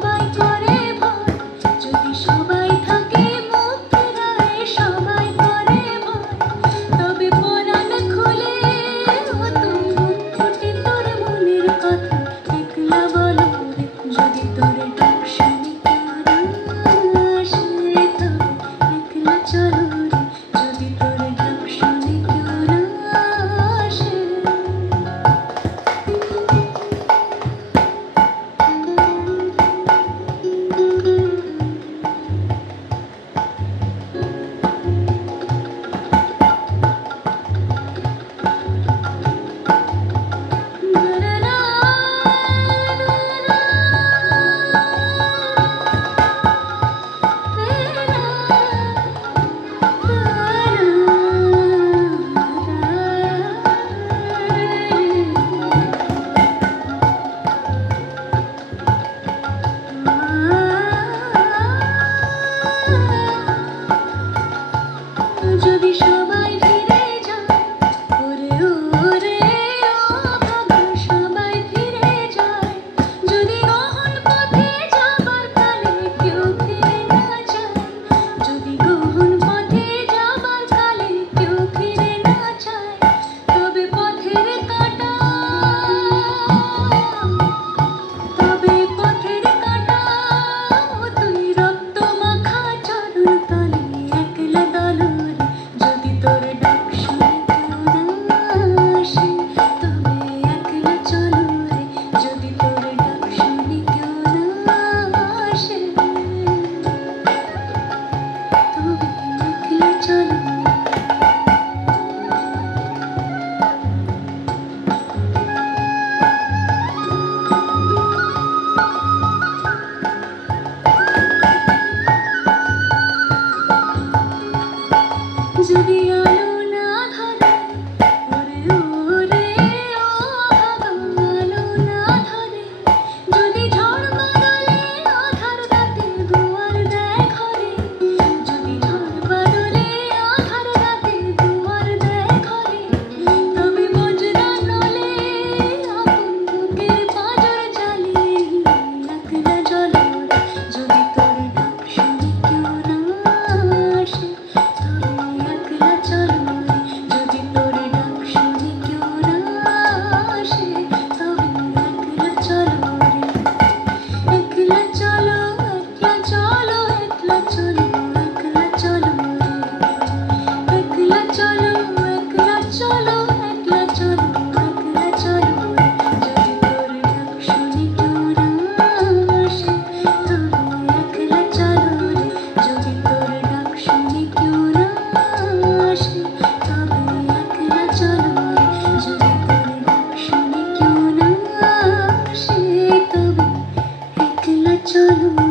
সবাই করে ভয়, যদি সবাই থাকে মুখ ফেরায়, সবাই করে ভয়, তবে পরাণ খুলে ও তুই মুখ ফুটে তোর মনের কথা একলা বলো রে, যদি তোর ডাক শুনে কেউ না আসে, তবে একলা চলো রে, যদি তোর ডাক শুনে কেউ না আসে। যদি সবাই ফিরে যায়, ওরে ওরে ও ভাবা, সবাই ফিরে যায়, যদি গহন পথে যাবার কালে কেউ ফিরে না যায়, যদি গহন পথে যাবার কালে কেউ ফিরে না যায়, তবে পথের কাঁটা, তবে পথের কাঁটা ও তুই রক্ত মাখা চরণ তলে একলা দলো রে, যদি তোর ডাক শুনে কেউ না আসে, তবে একলা চলো রে, যদি তোর ডাক শুনে কেউ না আসে, তবে একলা চলো। যদি আলো না ধরে, ওরে ওরে ও ভাবা, আলো না ধরে, যদি ঝড় বাদলে আধার রাতে দুয়ার দেয় ঘরে, যদি ঝড় বাদলে আধার রাতে দুয়ার দেয় ঘরে, তবে বজ্রা নলে আপন বুকের পাঁজর জ্বালিয়ে একলা জ্বলো রে, যদি তোর ডাক শুনে কেউ না আসে, তবে একলা চলো রে, যদি তোর ডাক শুনে কেউ না আসে, তবে একলা চলো রে, একলা চলো, একলা চলো, একলা চলো, একলা চলো রে, একলা চলো, একলা চলো, একলা চলো, একলা চলো রে, যদি তোর ডাক শুনে কেউ না আসে, তবে একলা চলো রে, যদি তোর ডাক শুনে কেউ না আসে, তবে একলা চলো রে, যদি তোর ডাক শুনে কেউ না আসে, তবে একলা চলো।